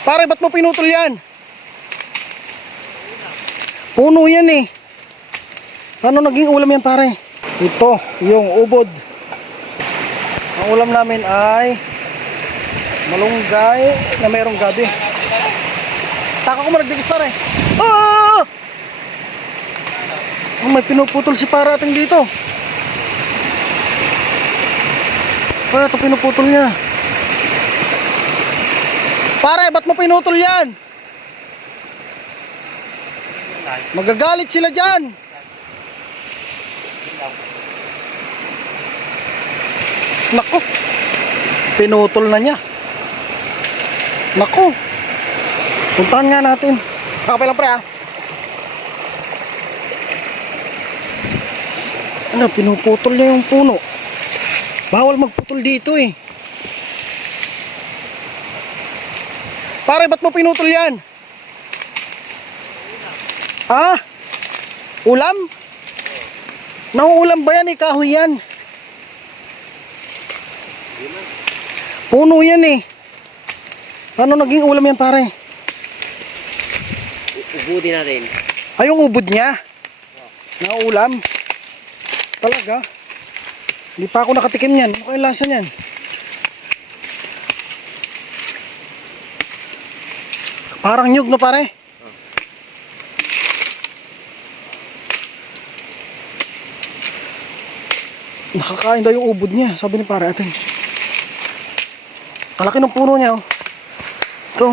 Pare, ba't mo pinutol yan? Puno yan eh. Ano naging ulam yan pare? Ito, yung ubod. Ang ulam namin ay malunggay na mayroong gabi. Taka ko malagdikis pare. Ah! Oh, may pinuputol si para ating dito. Ah, ito pinuputol niya. Pare, ba't mo pinutol yan? Magagalit sila dyan. Nako. Pinutol na niya. Nako. Puntahan nga natin. Kakapay lang pre ah. Ano, pinuputol niya yung puno. Bawal magputol dito eh. Pare, ba't mo pinutol yan? Ha? Ulam? Nauulam ba yan eh? Kahoy yan. Puno yan eh. Ano naging ulam yan pare? Ubudin natin. Ay, yung ubod niya. Nauulam. Talaga. Hindi pa ako nakatikim yan. Ano kayong lasa niyan? Parang nyug no pare? Nakakain daw yung ubod niya, sabi ni pare atin. Kalaki ng puno niya oh. Ito.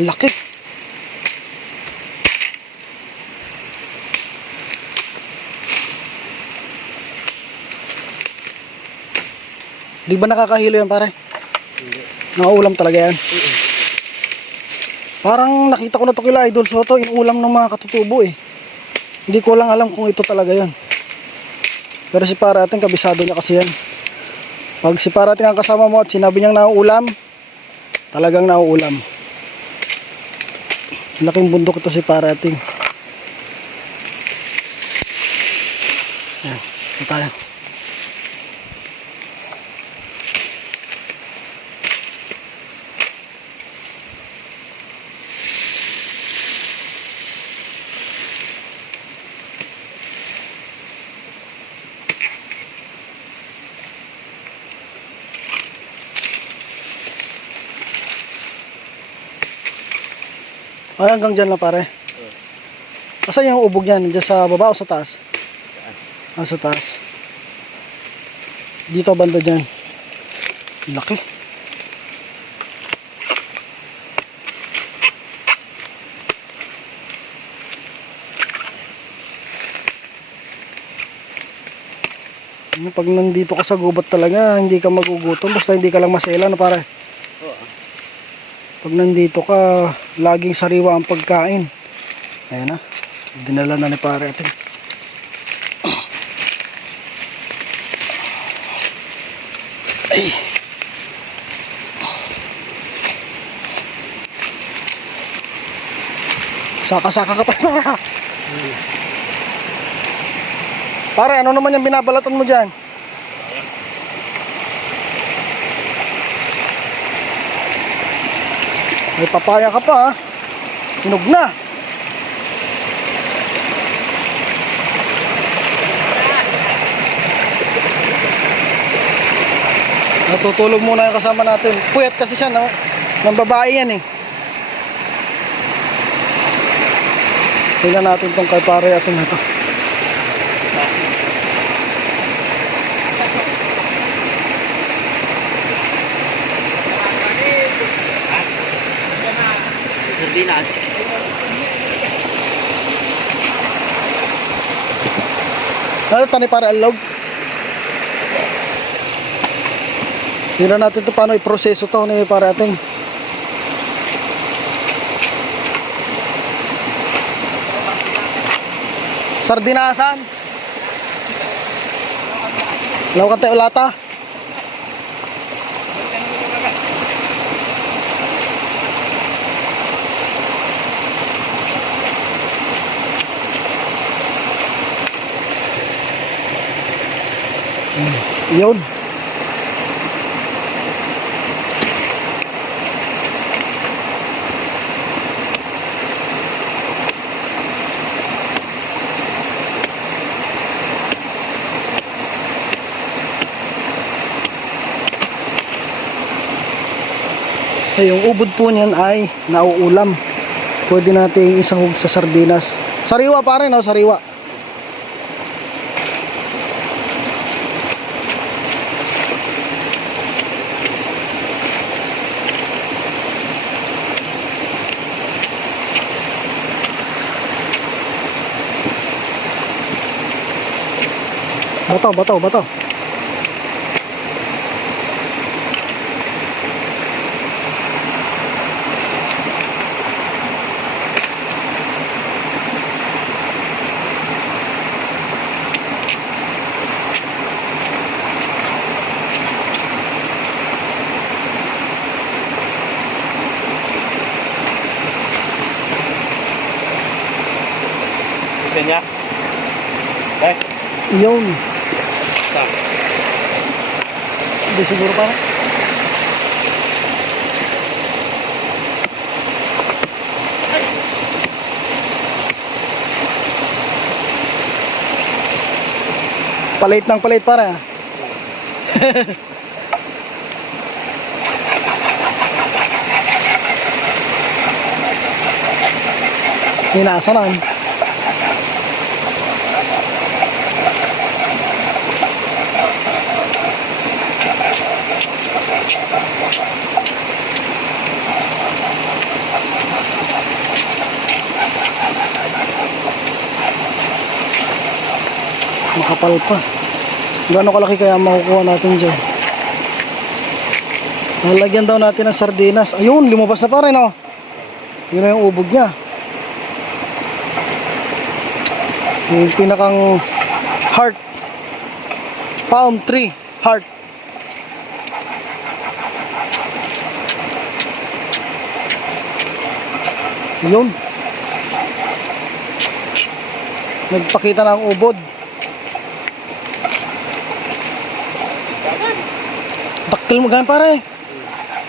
Laki. Di ba nakakahilo yan pare? Nakaulam talaga yan. Parang nakita ko na to kila Idol Soto, inuulam ng mga katutubo eh. Hindi ko lang alam kung ito talaga yan. Pero si para ating kabisado niya kasi yan. Pag si para ating ang kasama mo at sinabi niyang nauulam, talagang nauulam. Laking bundok ito si para ating. Yan, ito tayo. Ay, hanggang dyan lang pare. Asan yung ubog niyan? Diyan sa baba o sa taas? Ah, sa taas. Dito banda dyan. Laki. Ano, Pag nandito ka sa gubat talaga, hindi ka magugutom. Basta hindi ka lang masela, no pare? Pag nandito ka, laging sariwa ang pagkain. Ayan na. Dinala na ni pare atin. Ay. Saka-saka ka pa para. Ano naman yung binabalatan mo dyan? May papaya ka pa ha. Hinog na. Natutulog muna yung kasama natin. Puyat kasi siya, no? Ng babae yan eh. Tingnan natin tong kay pare atin na. Sardinas. Ano tani para alog? Tingnan natin to paano i-proseso to ni para ating. Sardinasan. Lawakan tayo ulata. Yun. Eh, yung ubod po niyan ay nauulam. Pwede nating isahog sa sardinas. Sariwa pa rin, no? Sariwa. bắt tàu bắt tàu bắt tàu. Nhá. Đây. Nhôm. Hindi siguro pa na. Palit ng palit para. Hinasa na. Makapal pa. Gano'ng kalaki kaya makukuha natin dyan? Lalagyan daw natin ng sardinas. Ayun, lumabas na pa rin oh. Yun na yung ubog niya. Yung pinakang heart. Palm tree heart. Yun. Nagpakita ng ubod. Daktil mo ganyan pare.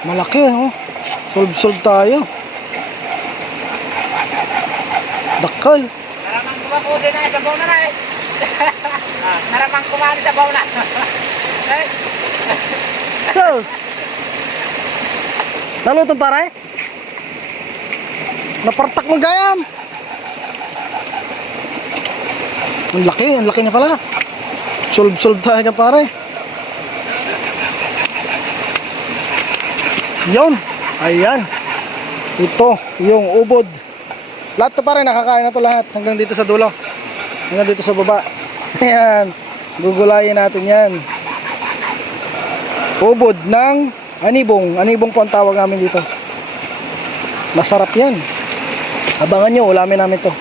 Malaki oh. Solve-solve tayo. Dakal. Naramang kumakuha na sa baw na na eh. Naramang kumari sa baw na. Eh, So. Nalutong pare? Napartak mo gayam. Ang laki, ang laki niya pala. Solve-solve tayo pare. Yun. Ayan. Ito, yung ubod. Lahat to pare, nakakain na to lahat. Hanggang dito sa dulo. Hanggang dito sa baba. Ayan. Gugulayin natin yan. Ubod ng anibong. Anibong po ang tawag namin dito. Masarap yan. Abangan nyo, ulamin namin to.